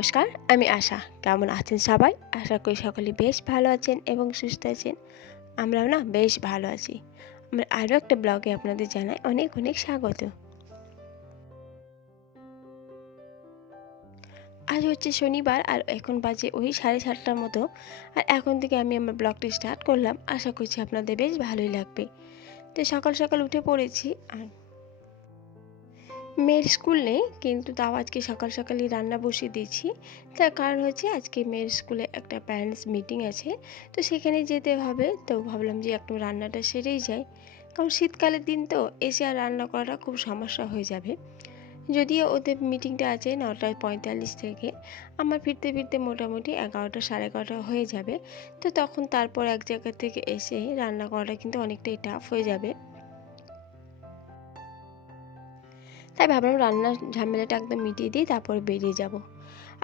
নমস্কার, আমি আশা। কেমন আছেন সবাই? আশা করি সকলে বেশ ভালো আছেন এবং সুস্থ আছেন। আমরাও না বেশ ভালো আছি। আমরা আরও একটা ব্লগে আপনাদের জানাই অনেক অনেক স্বাগত। আজ হচ্ছে শনিবার আর এখন বাজে ওই সাড়ে সাতটার মতো। আর এখন থেকে আমি আমার ব্লগটি স্টার্ট করলাম। আশা করছি আপনাদের বেশ ভালোই লাগবে। তো সকাল সকাল উঠে পড়েছি আর মেয়ের স্কুল নেই, কিন্তু তাও আজকে সকাল সকালই রান্না বসিয়ে দিয়েছি। তার কারণ হচ্ছে আজকে মেয়ের স্কুলে একটা প্যারেন্টস মিটিং আছে, তো সেখানে যেতে হবে। তো ভাবলাম যে একটু রান্নাটা সেরেই যাই। কারণ শীতকালের দিন তো, এসে আর রান্না করাটা খুব সমস্যা হয়ে যাবে। যদিও ওদের মিটিংটা আছে নটায় পঁয়তাল্লিশ থেকে, আমার ফিরতে ফিরতে মোটামুটি এগারোটা সাড়ে এগারোটা হয়ে যাবে। তো তখন তারপর এক জায়গা থেকে এসে রান্না করাটা কিন্তু অনেকটাই টাফ হয়ে যাবে। তাই ভাবলাম রান্নার ঝামেলাটা একদম মিটিয়ে দিই, তারপর বেরিয়ে যাব।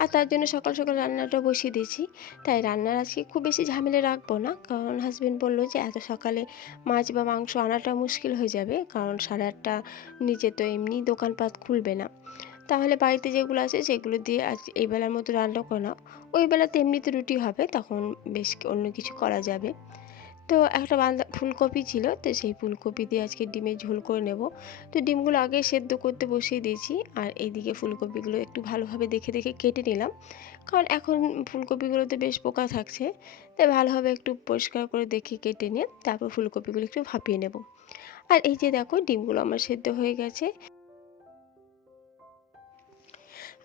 আর তার জন্য সকাল সকাল রান্নাটা বসিয়ে দিয়েছি। তাই রান্নার আজকে খুব বেশি ঝামেলা রাখব না, কারণ হাজব্যান্ড বলল যে এত সকালে মাছ বা মাংস আনাটা মুশকিল হয়ে যাবে, কারণ সাড়ে আটটা নিচে তো এমনি দোকানপাট খুলবে না। তাহলে বাড়িতে যেগুলো আছে সেগুলো দিয়ে আজ এই বেলার মতো রান্না করে নাও। ওই বেলাতে এমনিতে রুটি হবে, তখন বেশ অন্য কিছু করা যাবে। তো একটা বাঁধা ফুলকপি ছিল, তো সেই ফুলকপি দিয়ে আজকে ডিমের ঝোল করে নেব। তো ডিমগুলো আগে সেদ্ধ করতে বসিয়ে দিয়েছি, আর এইদিকে ফুলকপিগুলো একটু ভালোভাবে দেখে দেখে কেটে নিলাম। কারণ এখন ফুলকপিগুলোতে বেশ পোকা থাকছে তাই ভালোভাবে একটু পরিষ্কার করে দেখে কেটে নিয়ে তারপর ফুলকপিগুলো একটু ভাপিয়ে নেব। আর এই যে দেখো, ডিমগুলো আমার সেদ্ধ হয়ে গেছে।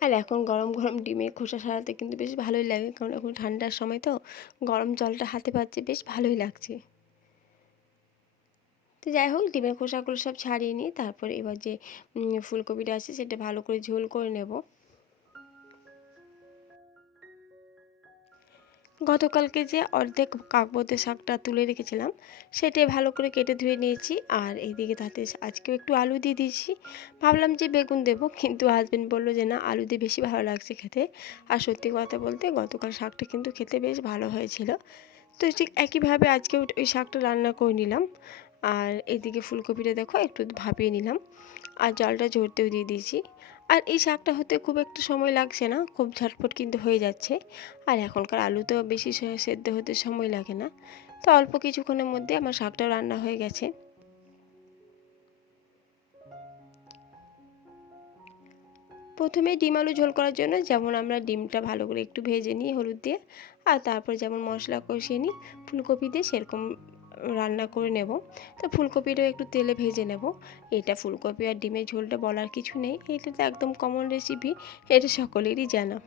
আর এখন গরম গরম ডিমের খোসা সারাতে কিন্তু বেশ ভালোই লাগে, কারণ এখন ঠান্ডার সময় তো গরম জলটা হাতে পাচ্ছে, বেশ ভালোই লাগছে। তো যাই হোক ডিমের খোসাগুলো সব ছাড়িয়ে নিই তারপরে এবার যে ফুলকপিটা আছে সেটা ভালো করে ঝোল করে নেব। গতকালকে যে অর্ধেক কাকবতে শাকটা তুলে রেখেছিলাম, সেটাই ভালো করে কেটে ধুয়ে নিয়েছি। আর এইদিকে তাতে আজকেও একটু আলু দিয়ে দিয়েছি। ভাবলাম যে বেগুন দেবো, কিন্তু হাজব্যান্ড বলল যে না, আলু দিয়ে বেশি ভালো লাগছে খেতে। আর সত্যি কথা বলতে গতকাল শাকটা কিন্তু খেতে বেশ ভালো হয়েছিল। তো ঠিক একইভাবে আজকে ওই শাকটা রান্না করে নিলাম। আর এদিকে ফুলকপিটা দেখো একটু ভাপিয়ে নিলাম। আর জলটা ঝরতেও দিয়ে দিয়েছি। আর এই শাকটা হতে খুব একটা সময় লাগছে না, খুব ঝটপট কিন্তু হয়ে যাচ্ছে। আর এখনকার আলু তো বেশি সেদ্ধ হতে সময় লাগে না। তো অল্প কিছুক্ষণের মধ্যে আমার শাকটাও রান্না হয়ে গেছে। প্রথমে ডিম আলু ঝোল করার জন্য যেমন আমরা ডিমটা ভালো করে একটু ভেজে নিই হলুদ দিয়ে, আর তারপর যেমন মশলা কষিয়ে নিই, ফুলকপি দিয়ে সেরকম রান্না করে নেব। তো ফুলকপিটাও একটু তেলে ভেজে নেব। এটা ফুলকপি আর ডিমের ঝোলটা বলার কিছু নেই। এটা তো একদম কমন রেসিপি এটা সকলেরই জানা।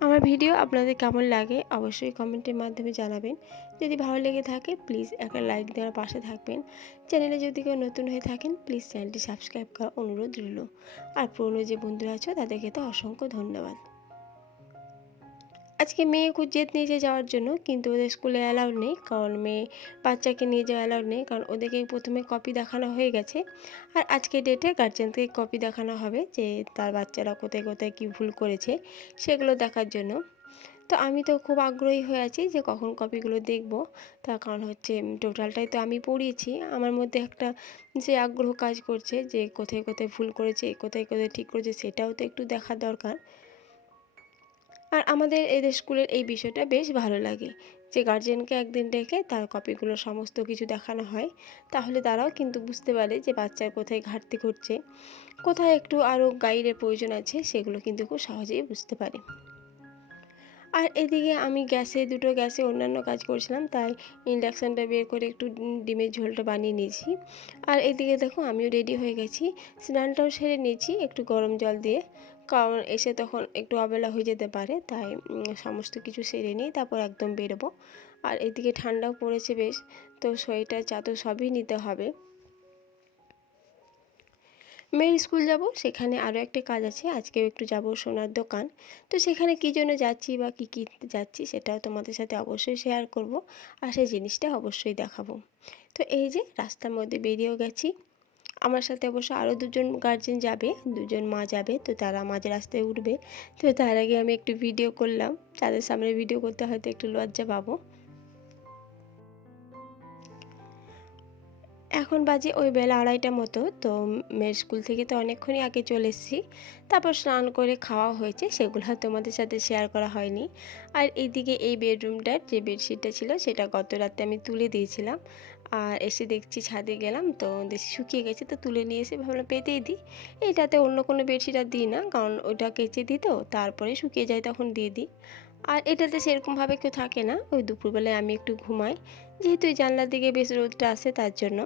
আমার ভিডিও আপনাদের কেমন লাগে অবশ্যই কমেন্টের মাধ্যমে জানাবেন। যদি ভালো লেগে থাকে প্লিজ একটা লাইক দেওয়ার পাশে থাকবেন। চ্যানেলে যদি কেউ নতুন হয়ে থাকেন প্লিজ চ্যানেলটি সাবস্ক্রাইব করার অনুরোধ রইল। আর পুরনো যে বন্ধুরা আছো, তাদেরকে তো অসংখ্য ধন্যবাদ। আজকে মেয়ে খুব নিয়ে যাওয়ার জন্য, কিন্তু ওদের স্কুলে অ্যালাউড নেই, কারণ মেয়ে বাচ্চাকে নিয়ে যাওয়া অ্যালাউড নেই, কারণ ওদেরকে প্রথমে কপি দেখানো হয়ে গেছে। আর আজকে ডেটে গার্জেনকে কপি দেখানো হবে যে তার বাচ্চারা কোথায় কোথায় কী ভুল করেছে, সেগুলো দেখার জন্য। তো আমি তো খুব আগ্রহী হয়ে আছি যে কখন কপিগুলো দেখব। তার কারণ হচ্ছে টোটালটাই তো আমি পড়িয়েছি। আমার মধ্যে একটা যে আগ্রহ কাজ করছে যে কোথায় কোথায় ভুল করেছে, কোথায় কোথায় ঠিক করেছে, সেটাও তো একটু দেখা দরকার। আর আমাদের এদের স্কুলের এই বিষয়টা বেশ ভালো লাগে যে গার্জেনকে একদিন ডেকে তার কপিগুলো সমস্ত কিছু দেখানো হয়, তাহলে তারাও কিন্তু বুঝতে পারে যে বাচ্চার কোথায় ঘাটতি ঘটছে, কোথায় একটু আরও গাইডের প্রয়োজন আছে, সেগুলো কিন্তু খুব সহজেই বুঝতে পারে। আর এদিকে আমি গ্যাসে, দুটো গ্যাসে অন্যান্য কাজ করছিলাম, তাই ইন্ডাকশানটা বের করে একটু ডিমের ঝোলটা বানিয়ে নিয়েছি। আর এদিকে দেখো আমিও রেডি হয়ে গেছি, স্নানটাও সেরে নিয়েছি, একটু গরম জল দিয়ে। কারণ এসে তখন একটু অবেলা হয়ে যেতে পারে, তাই সমস্ত কিছু সেরে নিই তারপর একদম বেরোবো। আর এদিকে ঠান্ডাও পড়েছে বেশ, তো সোয়েটার, চাদর সবই নিতে হবে। মেয়ের স্কুল যাব, সেখানে আরও একটা কাজ আছে, আজকেও একটু যাব সোনার দোকান। তো সেখানে কী জন্য যাচ্ছি বা কী কিনতে যাচ্ছি সেটাও তোমাদের সাথে অবশ্যই শেয়ার করব, আর সেই জিনিসটা অবশ্যই দেখাবো। তো এই যে রাস্তার মধ্যে বেরিয়েও গেছি, আমার সাথে অবশ্য আরও দুজন গার্জেন যাবে, দুজন মা যাবে, তো তারা মাঝ রাস্তায় উঠবে। তো তার আগে আমি একটু ভিডিও করলাম, তাদের সামনে ভিডিও করতে হয়তো একটু লজ্জা পাবো। এখন বাজে ওই বেলা আড়াইটা মতো, তো মেয়ের স্কুল থেকে তো অনেকক্ষণই আগে চলে এসেছি। তারপর স্নান করে খাওয়া হয়েছে, সেগুলো তোমাদের সাথে শেয়ার করা হয়নি। আর এইদিকে এই বেডরুমটার যে বেডশিটটা ছিল, সেটা গত রাতে আমি তুলে দিয়েছিলাম। আর এসে দেখছি ছাদে গেলাম, তো দেখছি শুকিয়ে গেছে, তো তুলে নিয়ে এসে ভাবলাম পেতেই দিই। এটাতে অন্য কোনো বেডশিট আর দিই না, কারণ ওটা কেচে তো, তারপরে শুকিয়ে যায় তখন দিয়ে দিই। আর এটাতে সেরকমভাবে কেউ থাকে না, ওই দুপুরবেলায় আমি একটু ঘুমাই। যেহেতু জানলার দিকে বেশ রোদটা আসে তার জন্য।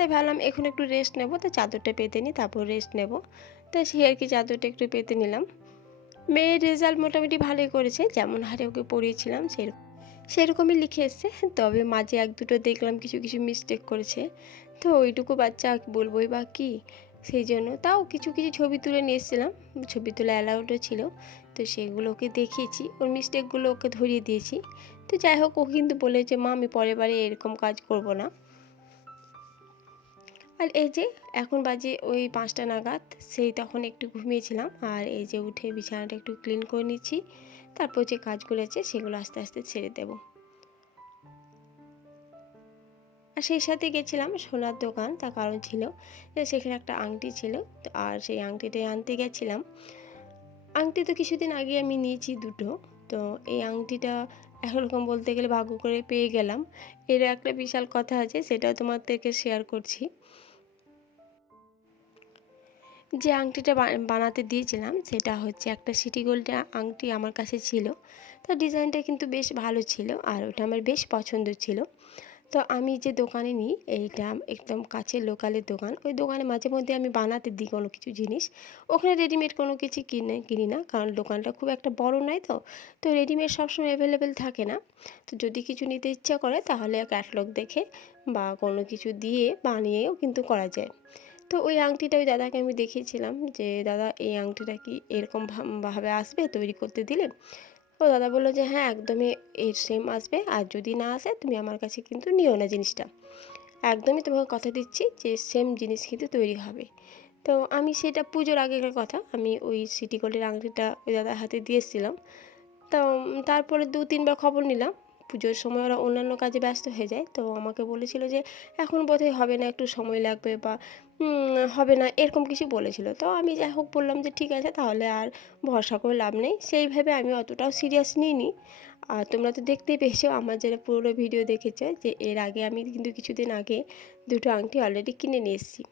তাই ভাবলাম এখন একটু রেস্ট নেব। তো চাদরটা পেতে নিই, তারপর রেস্ট নেব। তাই সে আর কি চাদরটা একটু পেতে নিলাম। মেয়ের রেজাল্ট মোটামুটি ভালোই করেছে, যেমন হারে ওকে পড়িয়েছিলাম সেরকম সেরকমই লিখে এসছে। তবে মাঝে এক দুটো দেখলাম কিছু কিছু মিস্টেক করেছে। তো ওইটুকু বাচ্চা বলবোই বা কী, সেই জন্য তাও কিছু কিছু ছবি তুলে নিয়ে এসেছিলাম। ছবি তোলা অ্যালাউডও ছিল। তো সেগুলো ওকে দেখিয়েছি, ওর মিস্টেকগুলো ওকে ধরিয়ে দিয়েছি। তো যাই হোক, ও কিন্তু বলেছে, মা, আমি পরের বারে এরকম কাজ করব না। আর এই যে এখন বাজে ওই পাঁচটা নাগাদ, সেই তখন একটু ঘুমিয়েছিলাম আর এই যে উঠে বিছানাটা একটু ক্লিন করে নিচ্ছি। তারপর যে কাজগুলো আছে সেগুলো আস্তে আস্তে ছেড়ে দেব। আর সেই সাথে গেছিলাম সোনার দোকান, তার কারণ ছিল যে সেখানে একটা আংটি ছিল আর সেই আংটিটাই আনতে গেছিলাম। আংটি তো কিছুদিন আগে আমি নিয়েছি দুটো, তো এই আংটিটা একরকম বলতে গেলে ভাগ্য করে পেয়ে গেলাম। এর একটা বিশাল কথা আছে, সেটাও তোমাদেরকে শেয়ার করছি। যে আংটিটা বানাতে দিয়েছিলাম, সেটা হচ্ছে একটা সিটি গোল্ডের আংটি আমার কাছে ছিল। তো ডিজাইনটা কিন্তু বেশ ভালো ছিল আর ওটা আমার বেশ পছন্দ ছিল। তো আমি যে দোকানে নিই, এইটা একদম কাছের লোকালের দোকান। ওই দোকানে মাঝে মধ্যে আমি বানাতে দিই কোনো কিছু জিনিস। ওখানে রেডিমেড কোনো কিছু কিনে, কিনি না, কারণ দোকানটা খুব একটা বড় নয় তো। তো রেডিমেড সবসময় অ্যাভেলেবেল থাকে না। তো যদি কিছু নিতে ইচ্ছা করে, তাহলে ক্যাটলগ দেখে বা কোনো কিছু দিয়ে বানিয়েও কিন্তু করা যায়। তো ওই আংটিটা ওই দাদাকে আমি দেখিয়েছিলাম যে, দাদা, এই আংটিটা কি এরকম ভাবে আসবে তৈরি করতে দিলে? ও দাদা বলল যে হ্যাঁ একদমই এর সেম আসবে। আর যদি না আসে, তুমি আমার কাছে কিন্তু নিও না জিনিসটা। একদমই তোমাকে কথা দিচ্ছি যে সেম জিনিস কিন্তু তৈরি হবে। তো আমি সেটা পুজোর আগেকার কথা, আমি ওই সিটি গোল্ডের আংটিটা ওই দাদার হাতে দিয়েছিলাম। তো তারপরে দু তিনবার খবর নিলাম। পুজোর সময় ওরা অন্যান্য কাজে ব্যস্ত হয়ে যায়। তো আমাকে বলেছিল যে, এখন বোধহয় হবে না, একটু সময় লাগবে বা হবে না, এরকম কিছু বলেছিল। তো আমি যাই হোক বললাম যে, ঠিক আছে, তাহলে আর ভরসা করে লাভ নেই। সেইভাবে আমি অতটাও সিরিয়াস নিইনি। আর তোমরা তো দেখতেই পেয়েছ, আমার যারা পুরোনো ভিডিও দেখেছে, যে এর আগে আমি কিন্তু কিছুদিন আগে দুটো আংটি অলরেডি কিনে নিয়ে এসেছি।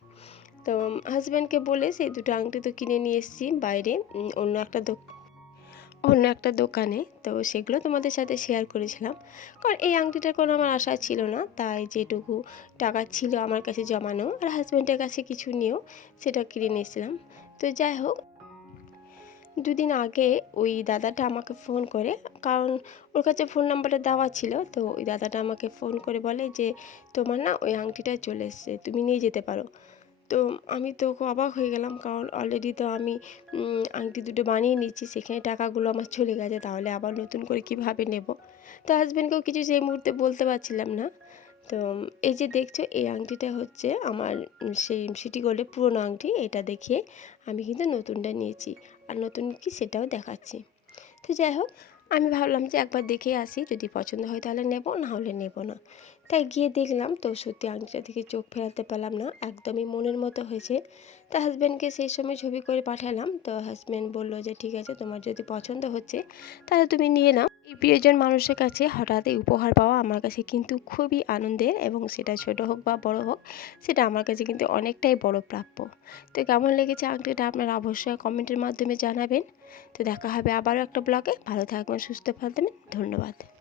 তো হাজব্যান্ডকে বলে, সেই দুটো আংটি তো কিনে নিয়ে এসেছি বাইরে অন্য একটা অন্য একটা দোকানে, তো সেগুলো তোমাদের সাথে শেয়ার করেছিলাম। কারণ এই আংটিটার কোনো আমার আশা ছিল না, তাই যেটুকু টাকা ছিল আমার কাছে জমানো আর হাজব্যান্ডের কাছে কিছু নিয়েও সেটা কিনে নিয়েছিলাম। তো যাই হোক, দুদিন আগে ওই দাদাটা আমাকে ফোন করে, কারণ ওর কাছে ফোন নাম্বারটা দেওয়া ছিল, তো ওই দাদাটা আমাকে ফোন করে বলে যে, তোমার না ওই আংটিটা চলে এসছে, তুমি নিয়ে যেতে পারো। তো আমি তো অবাক হয়ে গেলাম কারণ অলরেডি তো আমি আংটি দুটো বানিয়ে নিচ্ছি, সেখানে টাকাগুলো আমার চলে গেছে, তাহলে আবার নতুন করে কীভাবে নেব? তো হাজব্যান্ডকেও কিছু সেই মুহূর্তে বলতে পারছিলাম না। তো এই যে দেখছ, এই আংটিটা হচ্ছে আমার সেই সিটি গোল্ডের পুরনো আংটি, এটা দেখিয়ে আমি কিন্তু নতুনটা নিয়েছি। আর নতুন কি সেটাও দেখাচ্ছি। তো যাই হোক আমি ভাবলাম যে একবার দেখে আসি, যদি পছন্দ হয় তাহলে নেব, না হলে নেব না। তাই গিয়ে দেখলাম তো সত্যি আংটিটা থেকে চোখ ফেরাতে পেলাম না, একদমই মনের মতো হয়েছে। তা হাজব্যান্ডকে সেই সময় ছবি করে পাঠালাম, তো হাজব্যান্ড বলল যে, ঠিক আছে, তোমার যদি পছন্দ হচ্ছে, তাহলে তুমি নিয়ে নাও। এই প্রিয়জন মানুষের কাছে হঠাৎ এই উপহার পাওয়া আমার কাছে কিন্তু খুবই আনন্দের এবং সেটা ছোট হোক বা বড় হোক, সেটা আমার কাছে কিন্তু অনেকটাই বড় প্রাপ্য। তো কেমন লেগেছে আংটিটা আপনারা অবশ্যই কমেন্টের মাধ্যমে জানাবেন। তো দেখা হবে আবারও একটা ব্লগে ভালো থাকবেন, সুস্থ থাকবেন। ধন্যবাদ।